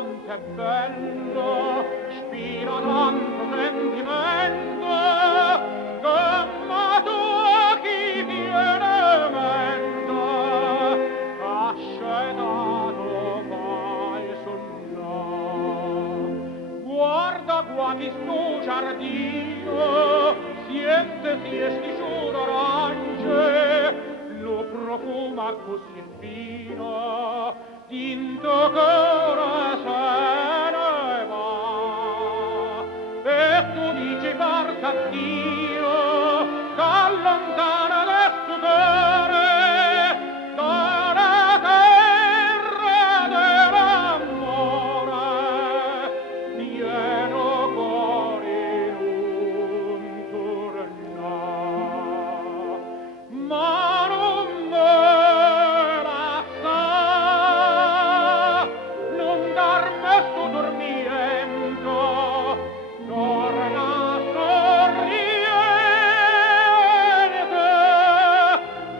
tanto è bello, spira tanto sentimento, che ma tu chi viene mento, ha scenato fai sonnà. Guarda qua chi sto giardino, siente si estisciuto orange, lo profuma così fino, tinto che se ne va. E tu dici porta a Dio, che allontana da sto cuore, dalla terra dell'amore, pieno cuore non torna. Ma non me la sa, non darme sto dormiendo, torna sorriente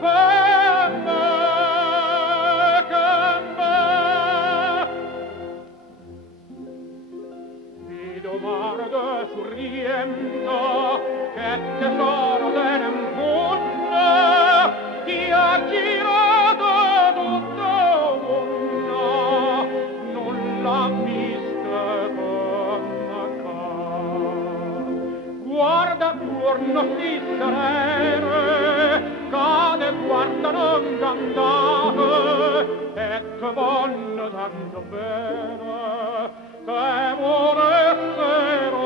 per me, che me. Mi domande sorriendo che tesoro te ne infonda, ti ha girato tutto mondo, non l'ha vista come ca. Guarda attorno si serene, cade guardano incantate, e te vanno tanto bene, che volessero